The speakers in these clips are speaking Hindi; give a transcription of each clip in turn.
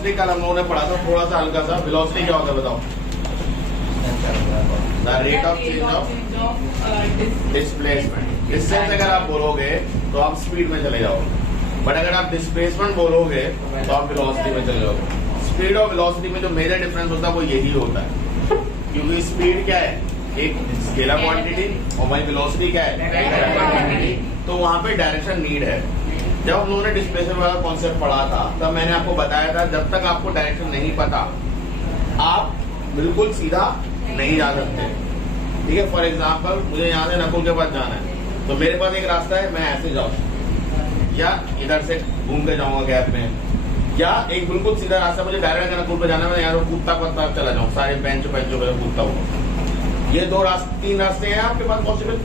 वेलोसिटी कल हम लोगों ने पढ़ा था थोड़ा सा हल्का सा। वेलोसिटी क्या होता है बताओ? The rate of change of displacement. Distance अगर आप बोलोगे तो आप स्पीड में चले जाओगे, बट अगर आप डिस्प्लेसमेंट बोलोगे तो आप वेलोसिटी में चले जाओगे। स्पीड और वेलोसिटी में जो मेजर डिफरेंस होता है वो यही होता है, क्योंकि स्पीड क्या है? एक स्केलर क्वांटिटी और वही वेलोसिटी क्या है? Direction quantity. तो वहां पे डायरेक्शन नीड है। जब हम लोगों ने डिस्प्लेसमेंट वाला कॉन्सेप्ट पढ़ा था तब मैंने आपको बताया था जब तक आपको डायरेक्शन नहीं पता आप बिल्कुल सीधा नहीं जा सकते। ठीक है, फॉर एग्जाम्पल मुझे यहाँ से नकुल के पास जाना है तो मेरे पास एक रास्ता है, मैं ऐसे जाऊँ या इधर से घूम के जाऊंगा गैप में, या एक बिल्कुल सीधा रास्ता मुझे डायरेक्ट नकुल पे जाना है, यहाँ कूदता कूदता चला जाऊँ सारे बेंचों पे कूदता हूँ। ये दो रास्ते, तीन रास्ते हैं आपके पास पॉसिबल।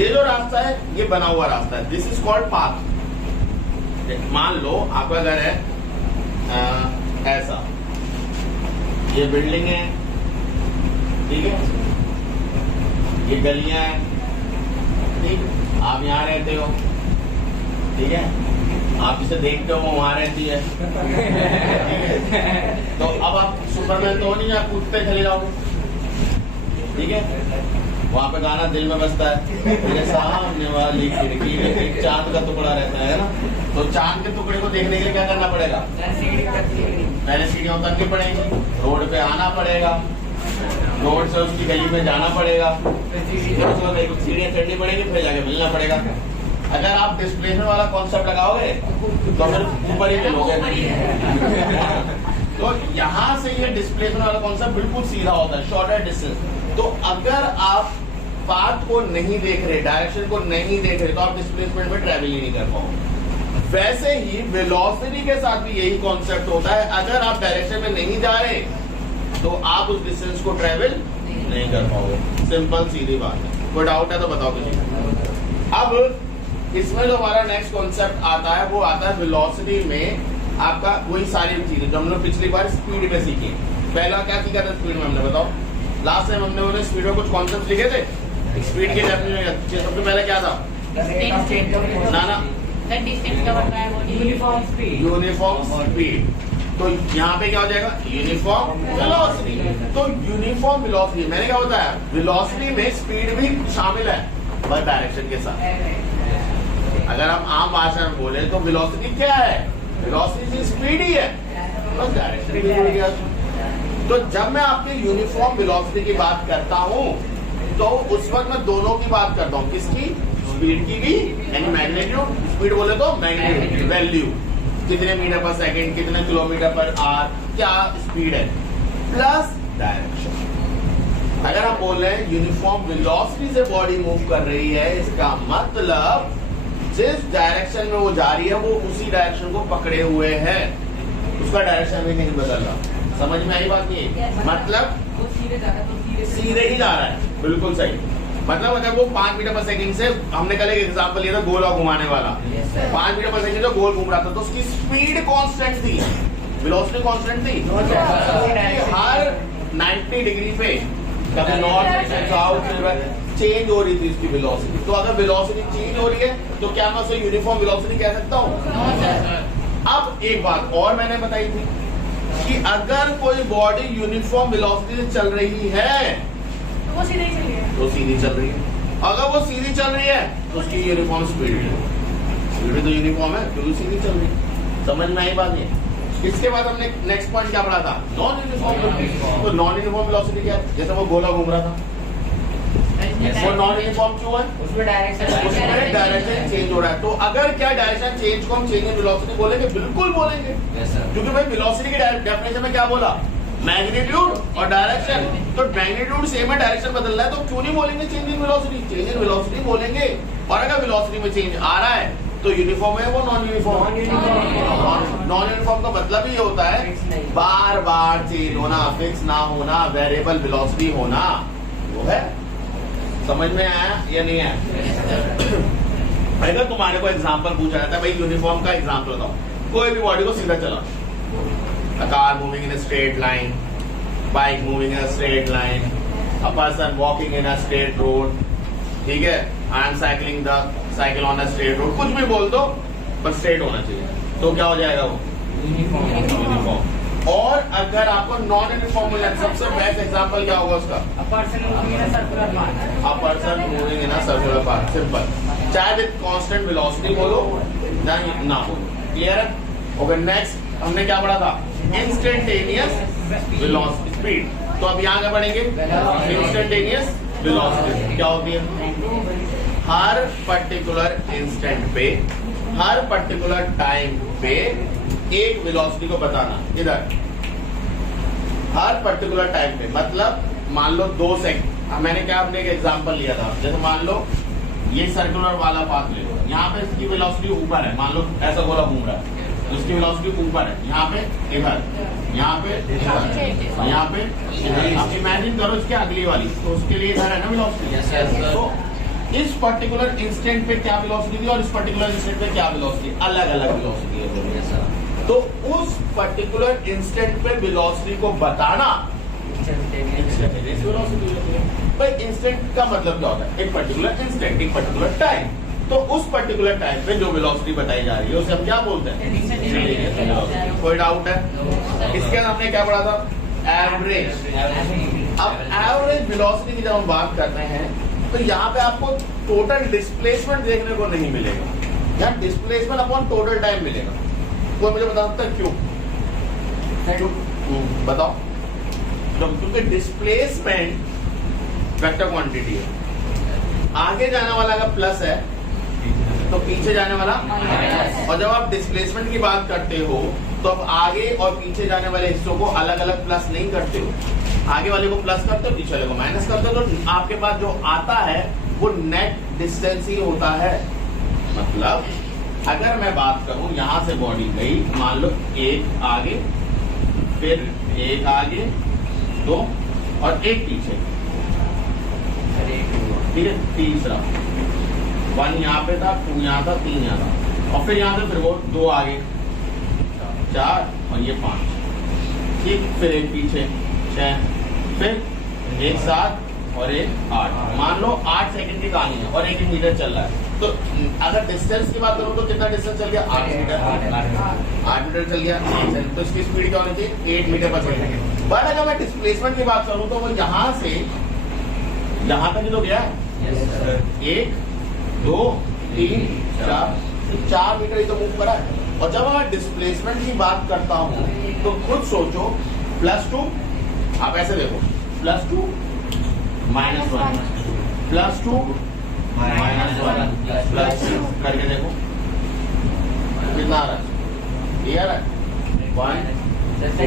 ये जो रास्ता है ये बना हुआ रास्ता है, दिस इज कॉल्ड पाथ। मान लो आपका घर है ऐसा, ये बिल्डिंग है, ठीक है, ये गलियां हैं, ठीक, आप यहाँ रहते हो, ठीक है, आप जिसे देखते हो वो वहां रहती है, ठीक है। तो अब आप सुपरमैन तो हो नहीं, आप कूदते चले जाओगे, ठीक है। वहां पे गाना दिल में बजता है, मेरे सामने वाली खिड़की में एक चांद का टुकड़ा रहता है ना, तो चांद के टुकड़े को देखने के लिए क्या करना पड़ेगा? पहले सीढ़ियां उतरनी पड़ेगी, रोड पे आना पड़ेगा, रोड से उसकी गली में जाना पड़ेगा, सीढ़ियां चढ़नी पड़ेगी, फिर जाके मिलना पड़ेगा। अगर आप डिस्प्लेसमेंट वाला कॉन्सेप्ट लगाओगे तो फिर ऊपर ही मिलोगे। तो यहाँ से ये डिस्प्लेसमेंट वाला कॉन्सेप्ट बिल्कुल सीधा होता है, शॉर्टर डिस्टेंस। तो अगर आप पाथ को नहीं देख रहे, डायरेक्शन को नहीं देख रहे, तो आप डिस्प्लेसमेंट में ट्रेवल ही नहीं कर पाओगे। वैसे ही वेलोसिटी के साथ भी यही कॉन्सेप्ट होता है, अगर आप डायरेक्शन में नहीं जा रहे तो आप उस डिस्टेंस को ट्रेवल नहीं कर पाओगे। सिंपल सीधी बात है। कोई डाउट है तो बताओ मुझे। अब इसमें जो हमारा नेक्स्ट कॉन्सेप्ट आता है वो आता है वेलोसिटी में आपका वही सारी चीजें जो हमने पिछली बार स्पीड में सीखी। पहला क्या सीखा था स्पीड में, हमने बताओ लास्ट टाइम हमने स्पीड में कुछ कॉन्सेप्ट लिखे थे। स्पीड के डेफिनेशन सबसे पहले क्या था? ना यूनिफॉर्म स्पीड। तो यहाँ पे क्या हो जाएगा? Uniform velocity. तो यूनिफॉर्म वेलोसिटी मैंने क्या बताया, वेलोसिटी में स्पीड भी शामिल है बस डायरेक्शन के साथ। अगर हम आम भाषा में बोले तो वेलोसिटी क्या है? वेलोसिटी स्पीड ही है, बस डायरेक्शन भी जुड़ गया। तो जब मैं आपके यूनिफॉर्म वेलोसिटी की बात करता हूँ तो उस वक्त मैं दोनों की बात करता हूँ। किसकी? स्पीड की भी, यानी मैग्नीट्यूड। स्पीड बोले तो मैग्नीट्यूड वैल्यू, कितने मीटर पर सेकंड, कितने किलोमीटर पर आवर, क्या स्पीड है, प्लस डायरेक्शन। अगर हम बोल रहे हैं यूनिफॉर्म वेलोसिटी से बॉडी मूव कर रही है, इसका मतलब जिस डायरेक्शन में वो जा रही है वो उसी डायरेक्शन को पकड़े हुए है, उसका डायरेक्शन भी नहीं बदल रहा। समझ में आई बात? नहीं मतलब वो सीधे ही जा रहा है, बिल्कुल सही। मतलब अगर वो 5 मीटर पर सेकंड से, हमने कल एक एग्जांपल लिया था गोला घुमाने वाला, 5 मीटर पर सेकंड से गोल घूम रहा था तो उसकी स्पीड कांस्टेंट थी, वेलोसिटी कांस्टेंट थी। हर 90 डिग्री पे कभी नॉर्थ से साउथ से चेंज हो रही थी उसकी वेलोसिटी। तो अगर वेलोसिटी चेंज हो रही है तो क्या मैं उसे यूनिफॉर्म वेलोसिटी कह सकता हूँ? अब एक बात और मैंने बताई थी कि अगर कोई बॉडी यूनिफॉर्म वेलोसिटी से चल रही है तो वो सीधी चल रही है, तो सीधी चल रही है। अगर वो सीधी चल रही है तो उसकी यूनिफॉर्म स्पीड है, स्पीड तो यूनिफॉर्म है क्योंकि सीधी चल रही है। समझ में आई बात? नहीं। इसके बाद हमने नेक्स्ट पॉइंट क्या पढ़ा था? Non uniform. तो नॉन यूनिफॉर्म वेलोसिटी क्या है? जैसे वो गोला घूम रहा था, वो नॉन यूनिफॉर्म क्यों है? उसमें डायरेक्शन चेंज हो रहा है। तो अगर क्या डायरेक्शन चेंज को हम चेंज इन वेलोसिटी बोलेंगे? बिल्कुल बोलेंगे, क्योंकि भाई वेलोसिटी की डेफिनेशन में क्या बोला? मैग्नीट्यूड और डायरेक्शन। तो मैग्नीट्यूड सेम है, डायरेक्शन बदल रहा है, तो क्यों नहीं बोलेंगे change in velocity? Change in velocity बोलेंगे। और अगर वेलोसिटी में चेंज आ रहा है तो यूनिफॉर्म है वो नॉन यूनिफॉर्म? नॉन यूनिफॉर्म का मतलब ही होता है बार बार चेंज होना, फिक्स ना होना, वेरिएबल वेलोसिटी होना, वो है। समझ में आया या नहीं आया? अगर तुम्हारे को एग्जांपल पूछा जाता है भाई यूनिफॉर्म का एग्जांपल बताओ, कोई भी बॉडी को सीधा चला, a car moving in a straight line, bike moving in a straight line, a person walking in a straight road, ठीक है, I am cycling the cycle on a straight road, कुछ भी बोल दो पर स्ट्रेट होना चाहिए, तो क्या हो जाएगा वो? यूनिफॉर्म। और अगर आपको नॉन यूनिफॉर्म मिलना है, सबसे बेस्ट एग्जांपल क्या होगा उसका? A person moving in a circular path. A person moving in a circular path. Simple, चाहे विद कांस्टेंट वेलोसिटी बोलो या ना बोलो, क्लियर है? ओके, नेक्स्ट हमने क्या पढ़ा था? Instantaneous velocity, speed. तो अब यहाँ क्या पढ़ेंगे? इंस्टेंटेनियस वेलोसिटी क्या होती है? हर पर्टिकुलर इंस्टेंट पे, हर पर्टिकुलर टाइम पे एक वेलोसिटी को बताना। इधर हर पर्टिकुलर टाइम पे, मतलब मान लो 2 सेकंड। मैंने क्या अपने एक एग्जांपल लिया था, जैसे मान लो ये सर्कुलर वाला पाथ ले लो, यहाँ पे इसकी वेलोसिटी ऊपर है, मान लो ऐसा गोला घूम रहा है तो इसकी वेलोसिटी ऊपर है, यहाँ पे इधर, यहाँ पे इधर, यहाँ पे इधर। आप इमेजिन करो इसके अगली वाली, तो उसके लिए इधर है ना वेलोसिटी। तो इस पर्टिकुलर इंस्टेंट पे क्या वेलोसिटी थी और इस पर्टिकुलर इंस्टेंट पे क्या वेलोसिटी, अलग अलग वेलोसिटी है। तो उस पर्टिकुलर इंस्टेंट पे वेलोसिटी को बताना इंस्टेंटेनियस वेलोसिटी होती है। भाई इंस्टेंट का मतलब क्या होता है? एक पर्टिकुलर इंस्टेंट, एक पर्टिकुलर टाइम। तो उस पर्टिकुलर टाइम पे जो वेलोसिटी बताई जा रही है उसे हम क्या बोलते हैं? Instantaneous velocity. कोई डाउट है? इसके बाद हमने क्या पढ़ा था? एवरेज। अब एवरेज वेलोसिटी की जब हम बात करते हैं तो यहाँ पे आपको टोटल डिस्प्लेसमेंट देखने को नहीं मिलेगा, यहाँ डिस्प्लेसमेंट अपॉन टोटल टाइम मिलेगा। कोई मुझे बता सकता है क्यों? बताओ। तो क्योंकि डिस्प्लेसमेंट वेक्टर क्वांटिटी है, आगे जाने वाला अगर प्लस है तो पीछे जाने वाला माइनस। और जब आप डिस्प्लेसमेंट की बात करते हो तो आप आगे और पीछे जाने वाले हिस्सों को अलग अलग प्लस नहीं करते हो, आगे वाले को प्लस करते हो, पीछे वाले को माइनस करते हो। तो आपके पास जो आता है वो नेट डिस्टेंस ही होता है। मतलब अगर मैं बात करूं, यहां से बॉडी गई, मान लो एक आगे, फिर एक आगे, 2 और एक पीछे, ठीक है, तीसरा 1 यहाँ पे था, 2 यहाँ था, 3 यहाँ था, और फिर यहाँ से फिर वो 2 आगे, 4 और ये 5, ठीक, फिर एक पीछे 6, फिर एक 7 और एक 8। मान लो 8 सेकंड की कहानी है और 1 मीटर चल रहा है। तो अगर डिस्टेंस की बात करूं तो कितना डिस्टेंस चल गया? 8 मीटर। 8 मीटर चल गया, तो इसकी स्पीड क्या होनी चाहिए? 8 मीटर पर सेकंड। बट अगर मैं डिस्प्लेसमेंट की बात करूं तो वो यहाँ से यहाँ तक ही तो गया है, 1 2 3 4, 4 मीटर ही तो मूव करा है। और जब मैं डिस्प्लेसमेंट की बात करता हूं तो खुद सोचो, +2, आप ऐसे देखो, +2 -1, +2 -1 +2 करके देखो कितना आ रहा है? ये आ रहा है 1 2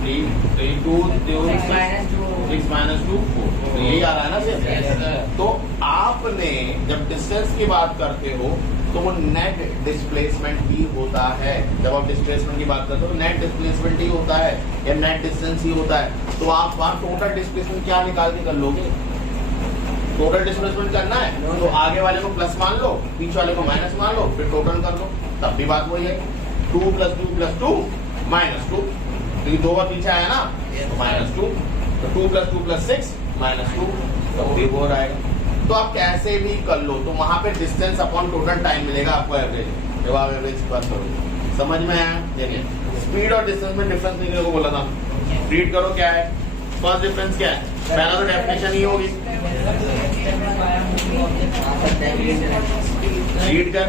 3 2 6 -2 4, तो यही आ रहा है ना सिर्फ। तो आपने जब डिस्टेंस की बात करते हो तो वो नेट डिस्प्लेसमेंट ही होता है। जब आप डिस्प्लेसमेंट की बात करते हो नेट डिस्प्लेसमेंट ही होता है या नेट डिस्टेंस ही होता है। तो आप वहां टोटल डिस्प्लेसमेंट क्या निकाल के कर लोगे? टोटल डिस्प्लेसमेंट करना है तो आगे वाले को प्लस मान लो, पीछे वाले को माइनस मान लो, फिर टोटल कर लो, तब भी बात वही है। 2 + 2 + 2 -2, तो ये 2 बार पीछे आया ना, तो -2, तो 2 + 2 + 6 -2, तो वो भी 4 आएगा। तो आप कैसे भी कर लो, तो वहां पे डिस्टेंस अपॉन टोटल टाइम मिलेगा आपको एवरेज, जब आप एवरेज की बात करोगे। समझ में आया? देखिए स्पीड और डिस्टेंस में डिफरेंस निकलने को बोला था, रीड करो क्या है। फर्स्ट डिफरेंस क्या है? पहला तो डेफिनेशन ही होगी, रीड कर।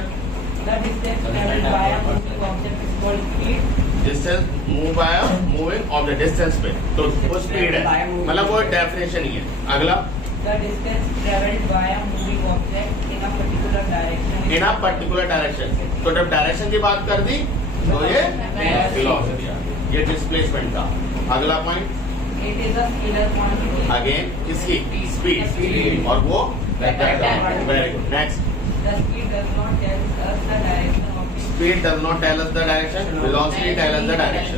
Distance move by moving object, distance पे तो वो स्पीड है, मतलब वो डेफिनेशन ही है। अगला The distance traveled by a moving object in a particular direction. In a particular direction, तो जब डायरेक्शन की बात कर दी तो ये वेलोसिटी, ये डिस्प्लेसमेंट का। अगला point, It is a scalar quantity. Again किसकी? स्पीड, और वो very good. Next, The speed does not tell us the direction of the speed does not tell us the direction, velocity tells us the direction.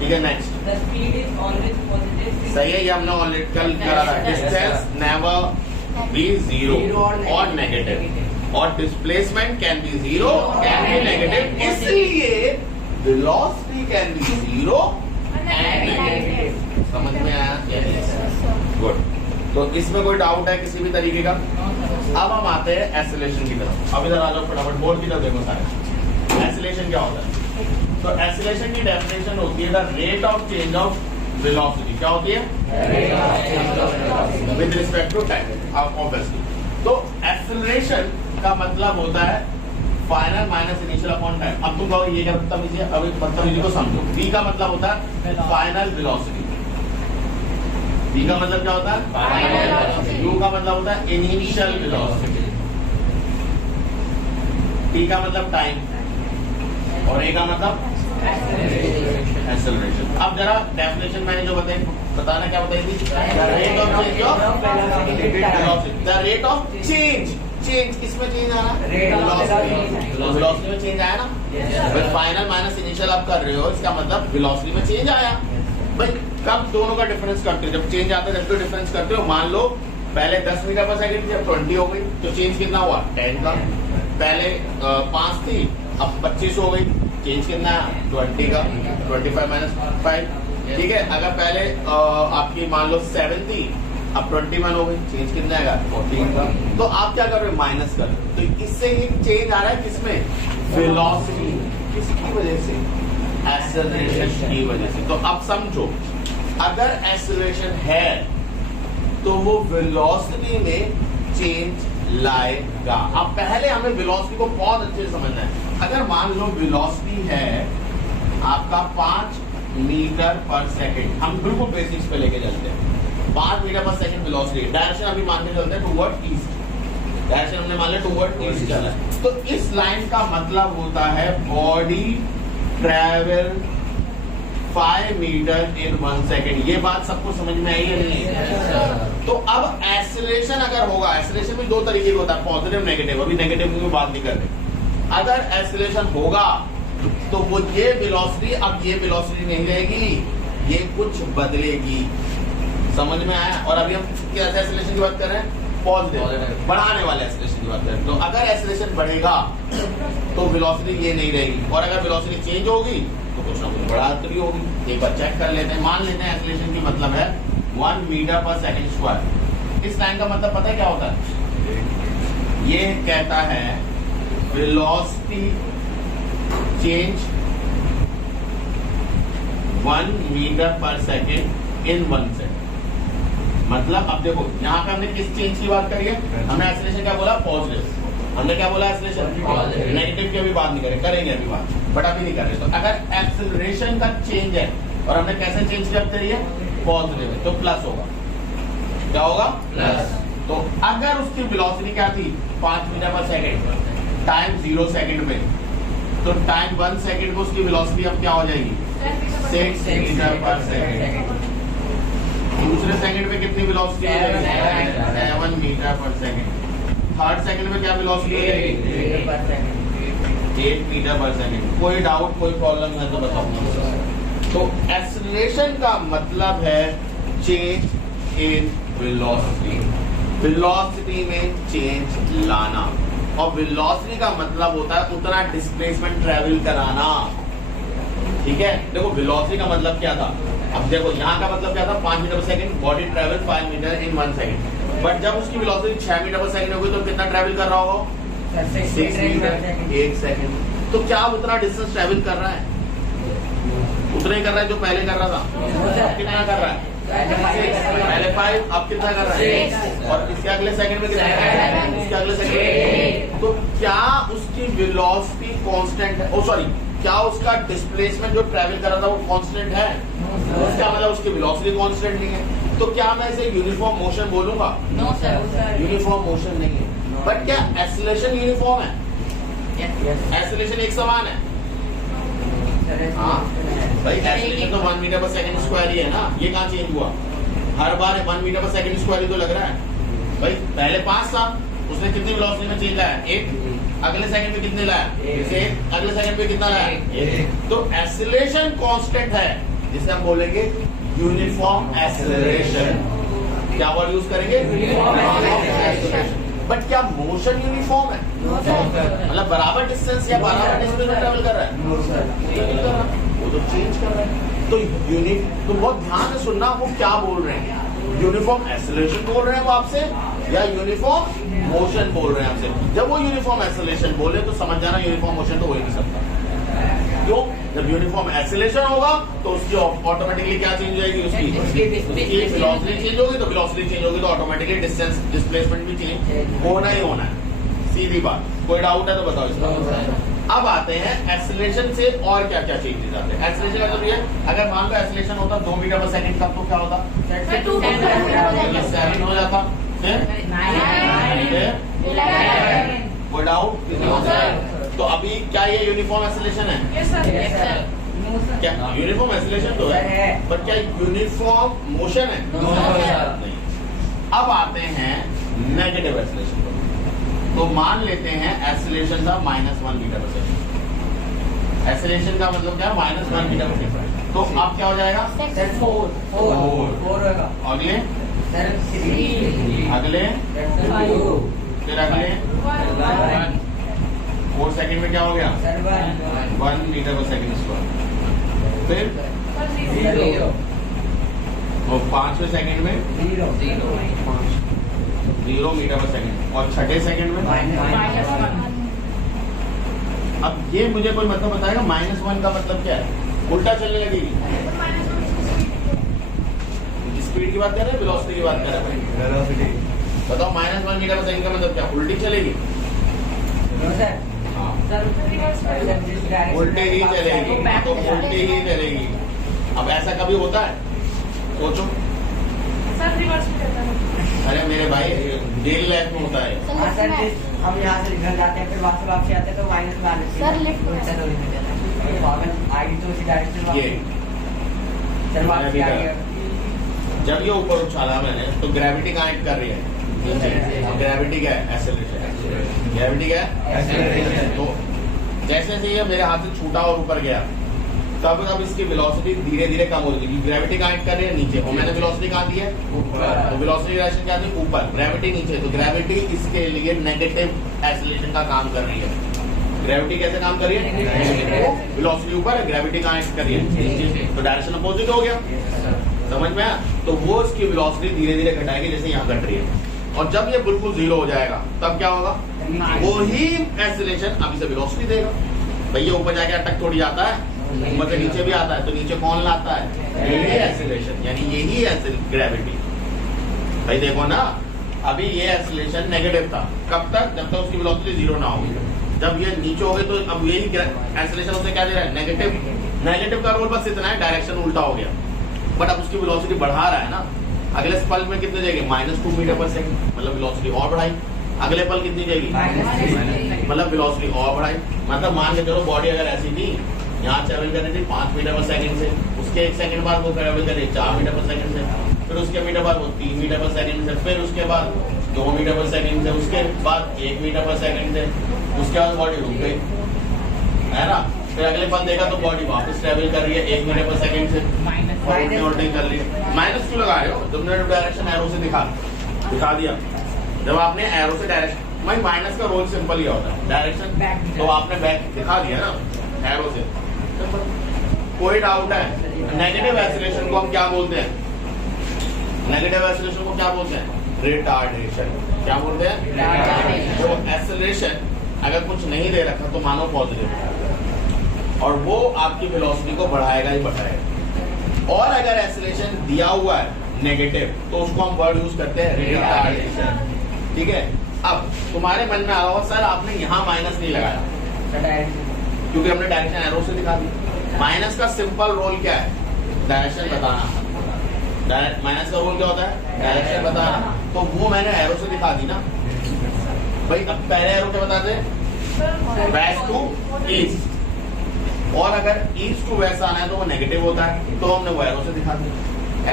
ठीक है, next, The speed is always positive. सही है, ये हमने ऑलरेडी कल करा था। डिस्टेंस नेवर बी 0 और नेगेटिव, और displacement can be 0 can be negative, इसलिए velocity can be 0 and negative. समझ में आया? गुड। तो इसमें कोई डाउट है किसी भी तरीके का? अब हम आते हैं एक्सेलरेशन की तरफ। अब इधर आ जाओ फटाफट, बोर्ड की तरफ देखो सारे। एक्सेलरेशन क्या होता है? तो एक्सीलरेशन की डेफिनेशन होती है the rate of change of velocity. क्या होती है? With respect to time obviously. तो एक्सीलरेशन का मतलब होता है final minus initial upon time. अब तुम कहोगे ये क्या बदतमीजी है, अभी बदतमीजी को समझो। v का मतलब होता है फाइनल वेलोसिटी। v का मतलब क्या होता है? Final velocity। u का मतलब होता है इनिशियल वेलोसिटी। t का मतलब टाइम और a का मतलब एक्सेलरेशन। अब जरा डेफिनेशन मैंने जो बताना क्या बताई थी? The rate of change of velocity. The rate of change, change किसमें चेंज आना? वेलोसिटी में चेंज आया ना। भाई फाइनल माइनस इनिशियल आप कर रहे हो, इसका मतलब वेलोसिटी में चेंज आया। भाई कब दोनों का डिफरेंस करते हो? जब चेंज आता है तब तो डिफरेंस करते हो। मान लो पहले 10 मीटर पर सेकंड थी, अब 20 हो गई, तो चेंज कितना हुआ? 10 का। पहले 5 थी, अब 25 हो गई, चेंज कितना है? 20 का। 25 माइनस 5, ठीक है। अगर पहले आपकी मान लो 7 थी, अब 21 हो गई, चेंज कितना आएगा? 14 का। तो आप क्या कर रहे हो? माइनस कर रहे हो। तो इससे ये चेंज आ रहा है किसमें? वेलोसिटी। किसकी वजह से? एक्सेलरेशन की वजह से। तो अब समझो, अगर एक्सेलरेशन है तो वो वेलोसिटी में चेंज लाएगा। अब पहले हमें वेलोसिटी को बहुत अच्छे से समझना है। अगर मान लो वेलोसिटी है आपका 5 मीटर पर सेकंड, हम बिल्कुल बेसिक्स पे लेके चलते हैं। 5 metre per second velocity, direction अभी मान के चलते हैं टुवर्ड ईस्ट, डायरेक्शन हमने मान लिया टुवर्ड ईस्ट चला है। तो इस लाइन का मतलब होता है body travel 5 metre in 1 second. ये बात सबको समझ में आई है नहीं? तो अब एक्सेलरेशन अगर होगा, एक्सेलरेशन भी 2 तरीके का होता है, पॉजिटिव नेगेटिव। अभी नेगेटिव की बात नहीं कर रहे। अगर एक्सेलरेशन होगा तो वो ये वेलोसिटी, अब ये वेलोसिटी नहीं रहेगी, ये कुछ बदलेगी। समझ में आया? और अभी हम क्या एक्सेलरेशन की बात कर रहे हैं? पॉजिटिव, बढ़ाने वाले एक्सेलरेशन की बात कर रहे हैं। तो अगर एक्सेलरेशन बढ़ेगा तो वेलोसिटी ये नहीं रहेगी, और अगर वेलोसिटी चेंज होगी तो कुछ ना कुछ बढ़ोतरी होगी। एक बार चेक कर लेते हैं। मान लेते हैं एक्सेलरेशन की मतलब है 1 मीटर पर सेकंड स्क्वायर। इस लाइन का मतलब पता है क्या होता है? ये कहता है velocity change 1 metre per second in 1 second. मतलब अब देखो, यहाँ पे हमने किस चेंज की बात करी है? हमने एक्सेलरेशन क्या बोला? पॉजिटिव। हमने क्या बोला? एक्सेलरेशन नेगेटिव की अभी बात नहीं करें, करेंगे अभी बात, बट अभी नहीं कर रहे। तो अगर एक्सेलरेशन का चेंज है और हमने कैसे चेंज की बात करी है? पॉजिटिव है, तो प्लस होगा। क्या होगा? प्लस। तो अगर उसकी वेलोसिटी क्या थी? 5 metre per second, time 0 second में, तो टाइम 1 सेकंड में उसकी वेलोसिटी अब क्या हो जाएगी? 6 मीटर पर सेकंड। दूसरे सेकंड में कितनी वेलोसिटी हो जाएगी? 7 metre per second. Third second में क्या वेलोसिटी हो जाएगी? 8 मीटर पर सेकंड। कोई डाउट, कोई प्रॉब्लम है तो बताओ। तो एक्सेलरेशन का मतलब है चेंज इन वेलोसिटी, वेलोसिटी में चेंज लाना। और वेलोसिटी का मतलब होता है उतना डिस्प्लेसमेंट ट्रेवल कराना। ठीक है, देखो वेलोसिटी का मतलब क्या था? अब देखो यहाँ का मतलब क्या था? 5 metre per second, body travel 5 metre in 1 second. But जब उसकी वेलोसिटी 6 मीटर पर सेकंड होगी तो कितना ट्रेवल कर रहा होगा? 6 मीटर 1 सेकंड। तो क्या उतना डिस्टेंस ट्रेवल कर रहा है? उतना ही कर रहा है जो पहले कर रहा था। कितना कर रहा है? पहले 5, अब कितना कर रहा है? और इसके अगले सेकंड में कितना कर रहा है? इसके अगले सेकंड में। तो क्या उसकी वेलोसिटी कांस्टेंट है? ओ सॉरी, क्या उसका डिस्प्लेसमेंट जो ट्रेवल कर रहा था वो कांस्टेंट है? उसका मतलब उसकी वेलोसिटी कांस्टेंट नहीं है। तो क्या मैं इसे यूनिफॉर्म मोशन बोलूंगा? नो सर, यूनिफॉर्म मोशन नहीं है। बट क्या एक्सेलरेशन यूनिफॉर्म है? एक्सेलरेशन एक समान है। हाँ भाई, एक्सेलरेशन तो 1 मीटर पर सेकंड स्क्वायर ही है ना। ये कहाँ चेंज हुआ? हर बार 1 मीटर पर सेकंड स्क्वायर ही तो लग रहा है भाई। पहले 5 था, उसने कितनी वेलोसिटी में चेंज लाया? 1। अगले सेकंड में कितने लाया? 1। अगले सेकंड में कितना लाया? 1। तो एक्सेलरेशन कांस्टेंट है, जिसे हम बोलेंगे यूनिफॉर्म एक्सेलरेशन। क्या वर्ड यूज करेंगे? Uniform acceleration. बट क्या मोशन यूनिफॉर्म है? मतलब बराबर डिस्टेंस या बराबर डिस्टेंस में ट्रेवल कर रहा है? वो तो चेंज कर रहा है। तो यूनिट, तो बहुत ध्यान से सुनना वो क्या बोल रहे हैं। यूनिफॉर्म एक्सेलरेशन बोल रहे हैं वो आपसे, या यूनिफॉर्म मोशन बोल रहे हैं आपसे। जब वो यूनिफॉर्म एक्सेलरेशन बोले तो समझ जाना यूनिफॉर्म मोशन तो हो ही नहीं सकता। क्यों? जब यूनिफॉर्म एक्सेलरेशन होगा तो उसकी ऑटोमेटिकली क्या चेंज हो जाएगी, उसकी वेलोसिटी चेंज होगी, तो वेलोसिटी चेंज होगी तो ऑटोमेटिकली डिस्टेंस डिस्प्लेसमेंट भी चेंज होना ही होना है, सीधी बात। कोई डाउट है तो बताओ इसका। अब आते हैं एक्सेलरेशन से और क्या क्या चेंजेस आते हैं। एक्सेलरेशन का मतलब ये, अगर मान लो एक्सेलरेशन होता 2 मीटर पर सेकंड का, तो क्या होता? 7 हो जाता। कोई डाउट? तो अभी क्या ये यूनिफॉर्म एक्सेलरेशन है? Yes, sir. क्या यूनिफॉर्म एक्सेलरेशन तो है, पर क्या यूनिफॉर्म मोशन है? नहीं। अब आते हैं नेगेटिव एक्सेलरेशन पर। तो मान लेते हैं एक्सेलरेशन था -1 मीटर पर सेकंड। एक्सेलरेशन का मतलब क्या है? -1 मीटर पर सेकंड। तो अब क्या हो जाएगा? 4 होगा। अगले 3 अगले फिर अगले 4 सेकंड में क्या हो गया? 1 मीटर पर सेकंड स्क्वायर। फिर 0 और 5वें सेकंड में 0 मीटर पर सेकंड, और 6ठे सेकंड में -1। अब ये मुझे कोई मतलब बताएगा -1 का मतलब क्या है? उल्टा चलने लगेगी। स्पीड की बात कर रहे हैं, वेलोसिटी की बात कर रहे हैं? बताओ -1 मीटर पर सेकंड का मतलब क्या? उल्टी चलेगी? हाँ, उल्टे ही चलेगी, तो उल्टे ही चलेगी। अब ऐसा कभी होता है? सोचो। सर रिवर्स भी करता है। अरे मेरे भाई, डेली लाइफ में होता है। हम यहाँ से घर जाते हैं, फिर वहाँ से वापसी आते हैं तो माइनस में आने सर, लिफ्ट में। आगे तो उसी डायरेक्शन ये चल वापसी आ गया। जब ये ऊपर उछाला मैंने, तो ग्रेविटी कहाँ एक्ट कर रही है? ग्रेविटी क्या है? एक्सेलरेशन। ग्रेविटी क्या है? तो जैसे जैसे ये मेरे हाथ से छूटा और ऊपर गया, तब अब इसकी वेलोसिटी धीरे धीरे कम होगी, क्योंकि ग्रेविटी कहाँ एक्ट कर रही है? नीचे। और मैंने वेलोसिटी कहाँ दी है? तो वेलोसिटी डायरेक्शन क्या थी? ऊपर। ग्रेविटी नीचे, तो ग्रेविटी इसके लिए नेगेटिव एक्सेलरेशन का काम कर रही है। ग्रेविटी कैसे काम कर रही है? वेलोसिटी ऊपर है, ग्रेविटी कहाँ एक्ट कर रही है? नीचे। तो डायरेक्शन अपोजिट हो गया। समझ में आया? तो वो इसकी वेलोसिटी धीरे धीरे घटाएगी, जैसे यहाँ घट रही है। और जब ये बिल्कुल 0 हो जाएगा, तब क्या होगा? वो ही एक्सेलरेशन अब इसे वेलोसिटी देगा। भैया ऊपर जाके अटक थोड़ी जाता है, ऊपर से नीचे भी आता है, तो नीचे कौन लाता है? यही एक्सेलरेशन, यानी यही ग्रेविटी। भाई देखो ना, अभी ये एक्सेलरेशन नेगेटिव था, कब तक? जब तक उसकी वेलोसिटी 0 ना होगी। जब ये नीचे हो गई तो अब यही एक्सेलरेशन उसे क्या दे रहा है? नेगेटिव। नेगेटिव का रोल बस इतना है, डायरेक्शन उल्टा हो गया, बट अब उसकी वेलोसिटी बढ़ा रहा है ना। अगले पल में कितने जाएगी? -2 मीटर पर सेकंड, मतलब वेलोसिटी और बढ़ाई। अगले पल कितनी जाएगी? मतलब वेलोसिटी और बढ़ाई। मतलब मान के चलो बॉडी अगर ऐसी थी, यहाँ ट्रेवल कर रही थी 5 मीटर पर सेकंड से, उसके 1 सेकंड बाद वो ट्रेवल कर रही 4 मीटर पर सेकंड से, फिर उसके मीटर बाद वो 3 मीटर पर सेकंड से, फिर उसके बाद 2 मीटर पर सेकंड से, उसके बाद 1 मीटर पर सेकंड से, उसके बाद बॉडी रुक गई, है ना। फिर अगले पल देखा तो बॉडी वापस ट्रेवल कर रही है 1 मीटर पर सेकंड से, उल्टी कर रही है। माइनस क्यों लगा रहे हो? तुमने डायरेक्शन एरो से दिखा दिया। जब आपने एरो से डायरेक्शन, भाई माइनस का रोल सिंपल ही होता है, डायरेक्शन तो आपने बैक दिखा दिया ना एरो से। कोई डाउट है? नेगेटिव एक्सीलरेशन को हम क्या बोलते हैं? नेगेटिव एक्सीलरेशन को क्या बोलते हैं? रिटार्डेशन। क्या बोलते हैं? तो एक्सीलरेशन अगर कुछ नहीं दे रखा तो मानो पॉजिटिव, और वो आपकी वेलोसिटी को बढ़ाएगा ही बढ़ाएगा। और अगर एक्सीलरेशन दिया हुआ है नेगेटिव, तो उसको हम वर्ड यूज करते हैं रिटार्डेशन। ठीक है। अब तुम्हारे मन में आ रहा सर आपने यहाँ माइनस नहीं लगाया, क्योंकि हमने डायरेक्शन एरो से दिखा दी। माइनस का सिंपल रोल क्या है? डायरेक्शन बताना। माइनस का रोल क्या होता है? डायरेक्शन बताना। तो वो मैंने एरो से दिखा दी ना भाई। अब पहले एरो क्या बताते? वेस्ट टू ईस्ट, और अगर ईस्ट टू वेस्ट आना है तो वो नेगेटिव होता है, तो हमने वो एरो से दिखा दिया।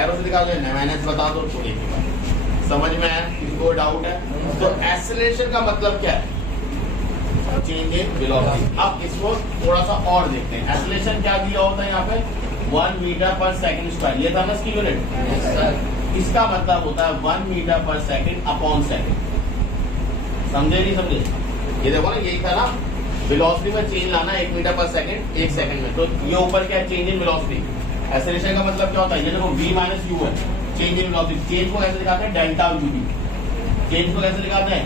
एरो से दिखा दो, माइनस बता दो, तो एक ही बात। समझ में आया? किसी को डाउट है? तो एक्सेलरेशन का मतलब क्या है? Change in velocity. अब इसको थोड़ा सा और देखते हैं। एक्सेलरेशन क्या दिया होता है यहाँ पे? 1 मीटर पर सेकंड स्क्वायर। ये था ना इसकी यूनिट। इसका मतलब होता है 1 metre per second upon second. समझे नहीं समझे? ये देखो ना, यही था ना, वेलोसिटी में चेंज लाना 1 मीटर पर सेकंड 1 सेकंड में। तो ये ऊपर क्या है? Change in velocity. एक्सेलरेशन का मतलब क्या होता है? ये देखो v माइनस यू है, चेंज इन वेलोसिटी। चेंज को कैसे दिखाते हैं? Delta we. चेंज को कैसे दिखाते हैं?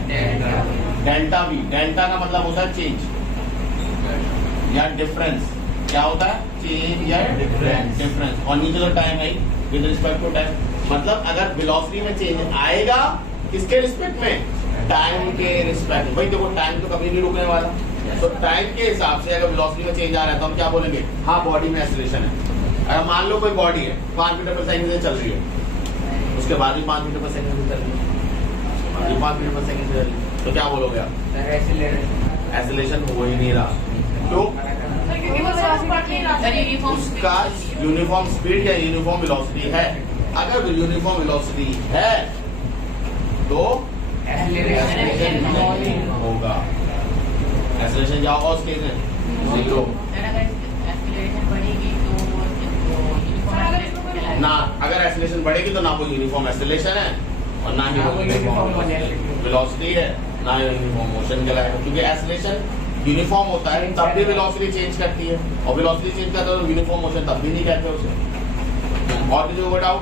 Delta we. डेल्टा का मतलब होता है चेंज या डिफरेंस, क्या होता है? चेंज या डिफरेंस। और नीचे तो टाइम है विद रिस्पेक्ट टू टाइम, मतलब अगर वेलोसिटी में चेंज आएगा किसके रिस्पेक्ट में? टाइम के रिस्पेक्ट में। भाई देखो टाइम तो कभी नहीं रुकने वाला, तो टाइम के हिसाब से अगर वेलोसिटी में चेंज आ रहा है तो हम क्या बोलेंगे? हाँ बॉडी में एक्सीलरेशन है। अगर मान लो कोई बॉडी है 5 मीटर पर सेकंड से चल रही है, उसके बाद भी 5 मीटर पर सेकंड से चल रही है, 5 मीटर पर सेकंड से चल रही है, तो क्या बोलोगे आप? एक्सीलरेशन हो ही नहीं रहा। क्यों? सर क्योंकि वो वेलोसिटी बढ़ नहीं रहा सर, यूनिफॉर्म उसका यूनिफॉर्म स्पीड या यूनिफॉर्म वेलोसिटी है। अगर यूनिफॉर्म वेलोसिटी है तो एक्सीलरेशन नहीं होगा। एक्सीलरेशन क्या होगा उस केस में? 0। ना अगर एक्सीलरेशन बढ़ेगी तो ना कोई यूनिफॉर्म एक्सीलरेशन है और ना ही यूनिफॉर्म वेलोसिटी है, ना यूनिफॉर्म मोशन कहलाएगा। क्योंकि एक्सीलरेशन यूनिफॉर्म होता है तब भी वेलोसिटी चेंज करती है, और वेलोसिटी चेंज करता है तो यूनिफॉर्म मोशन तब भी नहीं कहते उसे। और किसी को डाउट?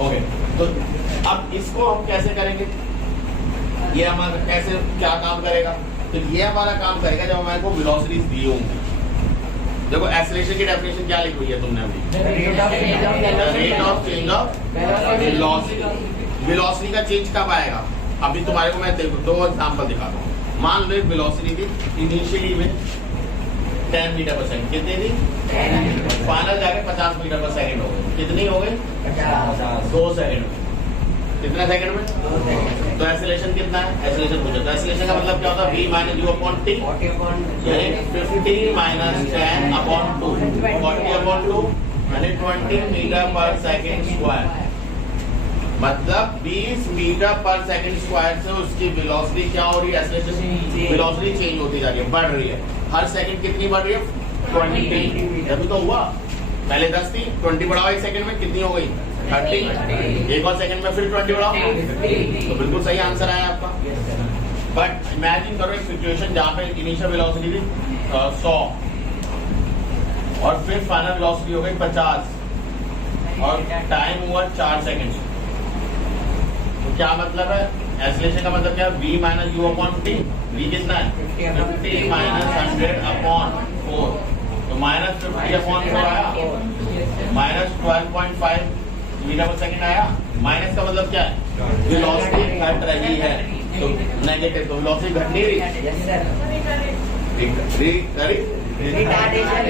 ओके, तो अब इसको हम कैसे करेंगे? ये हमारा कैसे क्या काम करेगा? तो ये हमारा काम करेगा जब हमारे को वेलोसिटीज दी होंगी। देखो एक्सीलरेशन की डेफिनेशन क्या लिखी हुई है तुमने अभी? Rate of change of velocity. Velocity का चेंज कब आएगा? अभी तुम्हारे को मैं दो एग्जांपल दिखाता हूँ। मान लो एक वेलोसिटी थी इनिशियली में 10 मीटर पर सेकंड, कितनी थी? फाइनल जाके 50 मीटर पर सेकंड हो गई। कितनी हो गई? 2 सेकंड में। कितना सेकंड में? 2 सेकंड। तो एक्सीलरेशन कितना है? एक्सीलरेशन पूछा। तो एक्सीलरेशन का मतलब क्या होता है? v minus u upon t, यानी 50 माइनस 10 अपॉन 2, 40 अपॉन 2 यानी 20 मीटर पर सेकंड स्क्वायर। मतलब 20 मीटर पर सेकंड स्क्वायर से उसकी वेलोसिटी क्या हो रही है? एक्सीलरेशन वेलोसिटी चेंज होती जा रही है, बढ़ रही है। हर सेकंड कितनी बढ़ रही है? 20। अभी तो हुआ, पहले 10 थी, 20 बढ़ाओ एक सेकंड में, कितनी हो गई? 30। एक और सेकंड में फिर 20 बढ़ाओ, तो बिल्कुल सही आंसर आया आपका। बट इमेजिन करो एक सिचुएशन जहां पे इनिशियल वेलोसिटी थी 100 और फिर फाइनल वेलोसिटी हो गई 50 और टाइम हुआ 4 सेकंड। तो क्या मतलब है? एक्सीलरेशन का मतलब क्या है? v minus u upon t। v कितना है? 50 माइनस 100 अपॉन 4, तो माइनस 50 अपॉन 4 आया, माइनस 12.5 मीटर पर सेकंड आया। माइनस का मतलब क्या है? वेलोसिटी घट रही है, तो नेगेटिव, तो वेलोसिटी घट नहीं रही,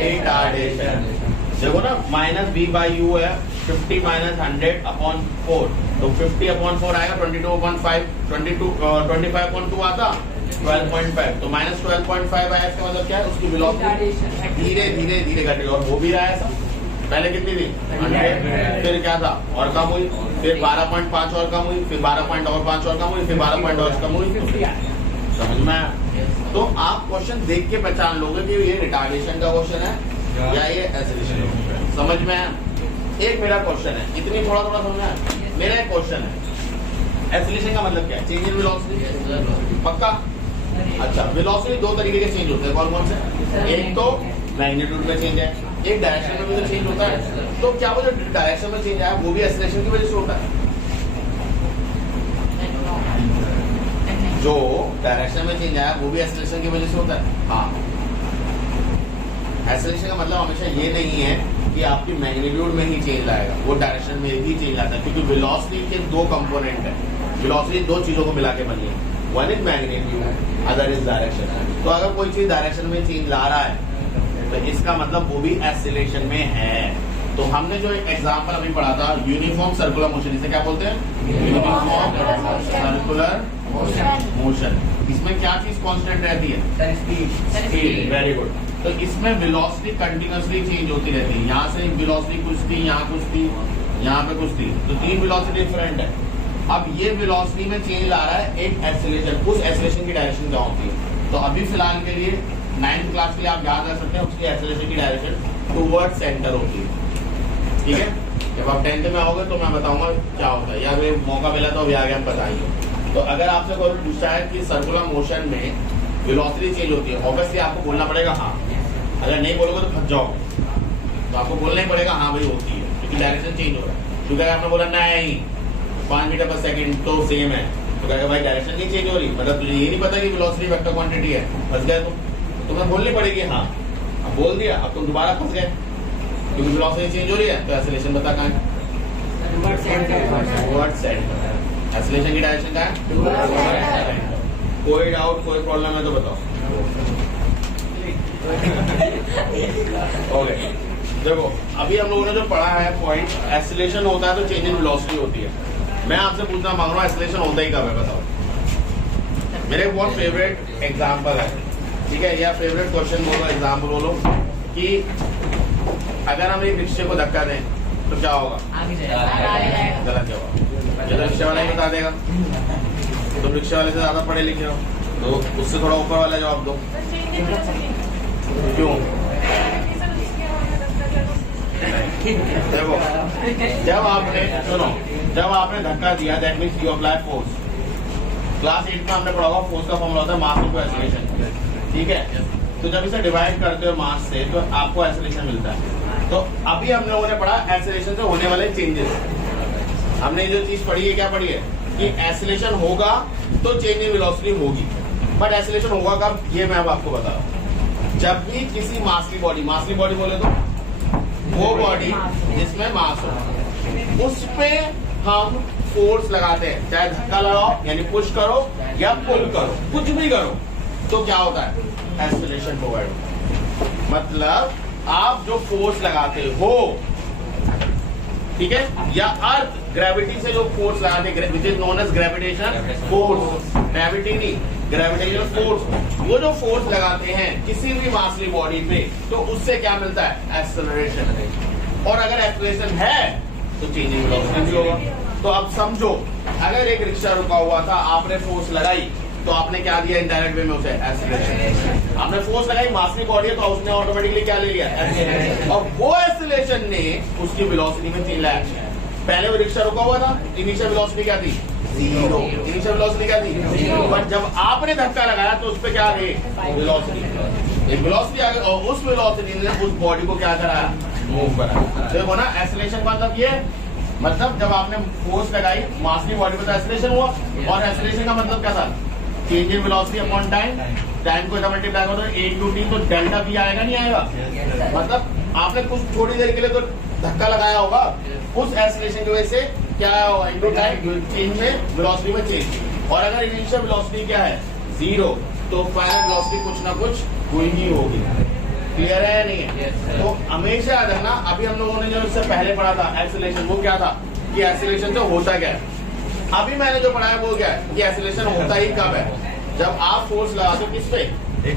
रिटार्डेशन। देखो ना, माइनस v बाई u है 50 माइनस 100 अपॉन 4, तो 50 अपॉन 4 आएगा 22 अपॉन 5, 25 अपॉन 2 आता 12.5, तो माइनस 12.5 आया। इसका मतलब क्या है? उसकी वेलोसिटी धीरे धीरे धीरे घटेगी, और वो भी रहा है सब। पहले कितनी थी? 100, फिर क्या था? और कम हुई, फिर 12.5 और कम हुई, फिर 12.5 और कम हुई, फिर 12 और कम हुई। समझ में आया? तो आप क्वेश्चन देख के पहचान लोगे कि ये रिटार्डेशन का क्वेश्चन है या ये एक्सीलरेशन का क्वेश्चन है। समझ में आया? एक मेरा क्वेश्चन है, इतनी थोड़ा थोड़ा समझना है। मेरा एक क्वेश्चन है, एक्सीलरेशन का मतलब क्या है? Change in velocity. पक्का? अच्छा, वेलोसिटी दो तरीके के चेंज होते हैं, कौन कौन से? एक तो मैग्नीट्यूड में चेंज है, एक डायरेक्शन में भी तो चेंज होता है। तो क्या वो जो डायरेक्शन में चेंज आया वो भी एक्सीलरेशन की वजह से होता है? जो डायरेक्शन में चेंज आया वो भी एक्सीलरेशन की वजह से होता है। हाँ, एक्सीलरेशन का मतलब हमेशा ये नहीं है कि आपकी मैग्नीट्यूड में ही चेंज आएगा, वो डायरेक्शन में भी चेंज आता है। क्योंकि वेलोसिटी के दो कंपोनेंट है, वेलोसिटी दो चीजों को मिला के बनी है, one is magnitude, other is direction. तो अगर कोई चीज डायरेक्शन में चेंज ला रहा है तो इसका मतलब वो भी एक्सीलरेशन में है। तो हमने जो एक एग्जांपल अभी पढ़ा था, यूनिफॉर्म सर्कुलर मोशन, इसे क्या बोलते हैं? Uniform circular motion. इसमें क्या चीज कांस्टेंट रहती है? स्पीड। Very good. तो इसमें वेलोसिटी कंटिन्यूअसली चेंज होती रहती है। यहाँ से वेलोसिटी कुछ थी, यहाँ कुछ थी, यहाँ पे कुछ थी, तो 3 वेलोसिटी डिफरेंट है। अब ये वेलोसिटी में चेंज ला रहा है एक एक्सीलरेशन, उस एक्सीलरेशन की डायरेक्शन क्या होती है? तो अभी फिलहाल के लिए 9th क्लास के लिए आप याद रख सकते हैं, उसकी एक्सीलरेशन की डायरेक्शन टुवर्ड सेंटर होती है। ठीक है, जब आप 10th में आओगे तो मैं बताऊंगा क्या होता है, या अगर मौका मिला तो अभी आगे हम बताएंगे। तो अगर आपसे कोई पूछता है कि सर्कुलर मोशन में वेलोसिटी चेंज होती है, ऑब्वियसली आपको बोलना पड़ेगा हाँ। अगर नहीं बोलोगे तो फंस जाओगे, तो आपको बोलना ही पड़ेगा हाँ भाई होती है, क्योंकि डायरेक्शन चेंज हो रहा है। क्योंकि आपने बोला नहीं 5 मीटर पर सेकंड तो सेम है, तो कहेगा भाई डायरेक्शन नहीं चेंज हो रही, मतलब तुझे ये नहीं पता कि वेलोसिटी वेक्टर क्वांटिटी है, फंस गए तुम। तुम्हें बोलनी पड़ेगी हाँ, अब बोल दिया, अब तुम दोबारा फंस गए क्योंकि वेलोसिटी चेंज हो रही है, तो एक्सेलरेशन बता कहाँ है? Towards centre. एक्सेलरेशन की डायरेक्शन कहाँ है? कोई डाउट, कोई प्रॉब्लम है तो बताओ। ओके, देखो अभी हम लोगों ने जो पढ़ा है पॉइंट, एक्सेलरेशन होता है तो चेंज इन वेलोसिटी होती है। मैं आपसे पूछना मांग रहा हूँ एक्सेलरेशन होता ही कब है, बताओ। मेरे एक बहुत फेवरेट एग्जांपल है, ठीक है, या फेवरेट क्वेश्चन बोलो, एग्जांपल बोलो कि अगर हम एक रिक्शे को धक्का दें तो क्या होगा? गलत जवाब। ये तो रिक्शे वाला ही बता देगा। तुम रिक्शे वाले से ज्यादा पढ़े लिखे हो तो उससे थोड़ा ऊपर वाला जवाब दो। क्यों? देखो जब आपने सुनो, जब आपने धक्का दिया that means you apply force. Class 8 में हमने पढ़ा होगा फोर्स का फॉर्मूला होता है मास इनटू एक्सेलरेशन, ठीक है। तो जब इसे डिवाइड करते हो मास से तो आपको एक्सेलरेशन मिलता है। तो अभी हम लोगों ने पढ़ा एक्सेलरेशन से होने वाले चेंजेस। हमने जो चीज पढ़ी है क्या पढ़ी है कि एक्सेलरेशन होगा तो चेंज इन वेलोसिटी होगी, बट एक्सेलरेशन होगा कब, ये मैं अब आपको बता रहा हूँ। जब भी किसी मासली बॉडी बोले तो वो बॉडी जिसमें मास हो, उस पे हम फोर्स लगाते हैं, चाहे धक्का लगाओ यानी पुश करो या पुल करो, कुछ भी करो, तो क्या होता है? एक्सेलरेशन प्रोवाइड होता है। मतलब आप जो फोर्स लगाते हो, ठीक है, या अर्थ ग्रेविटी से जो फोर्स लगाते हैं which is known as gravitation force, gravity नहीं ग्रेविटेशनल फोर्स, वो जो फोर्स लगाते हैं किसी भी मासली बॉडी पे तो उससे क्या मिलता है? एक्सेलरेशन। और अगर एक्सेलरेशन है तो चेंज इन वेलोसिटी भी होगा। तो अब समझो अगर एक रिक्शा रुका हुआ था, आपने फोर्स लगाई तो आपने क्या दिया इनडायरेक्ट वे में उसे? एक्सेलरेशन। आपने फोर्स लगाई, मासली बॉडी है तो उसने ऑटोमेटिकली क्या ले लिया? एक्सेलरेशन। और वो एक्सेलरेशन ने उसकी वेलोसिटी में चेंज लाया। पहले वो रिक्शा रुका हुआ था, इनिशियल वेलोसिटी क्या थी? जीरो। इनिशियल वेलोसिटी क्या थी? जीरो। बट जब आपने धक्का लगाया तो उस पर क्या रही? वेलोसिटी। एक वेलोसिटी आ गई और उस वेलोसिटी ने उस बॉडी को क्या कराया? मूव कराया। देखो ना, एक्सेलरेशन का मतलब ये, मतलब जब आपने फोर्स लगाई मासली बॉडी पे तो एक्सेलरेशन हुआ, और एक्सेलरेशन का मतलब क्या था? Change in velocity upon time. Time को मल्टीप्लाई करो तो 8 तो डेल्टा भी आएगा नहीं आएगा? मतलब आपने कुछ थोड़ी देर के लिए तो धक्का लगाया होगा, उस एक्सेलरेशन की वजह से क्या होगा? इनटू टाइम चेंज में वेलोसिटी में चेंज। और अगर इनिशियल वेलोसिटी क्या है? जीरो, तो फाइनल वेलोसिटी कुछ ना कुछ हुई ही होगी। क्लियर है या नहीं है? तो हमेशा याद रखना, अभी हम लोगों ने जो इससे पहले पढ़ा था एक्सेलरेशन, वो क्या था कि एक्सेलरेशन से होता क्या है। अभी मैंने जो पढ़ा है वो क्या है कि एक्सेलरेशन होता ही कब है? जब आप फोर्स लगाते हो किस पे? एक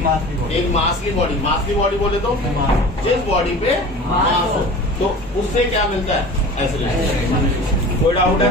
मासली बॉडी। मासली बॉडी बोले तो जिस बॉडी पे मास हो, तो उससे क्या मिलता है? एक्सेलरेशन। कोई डाउट है?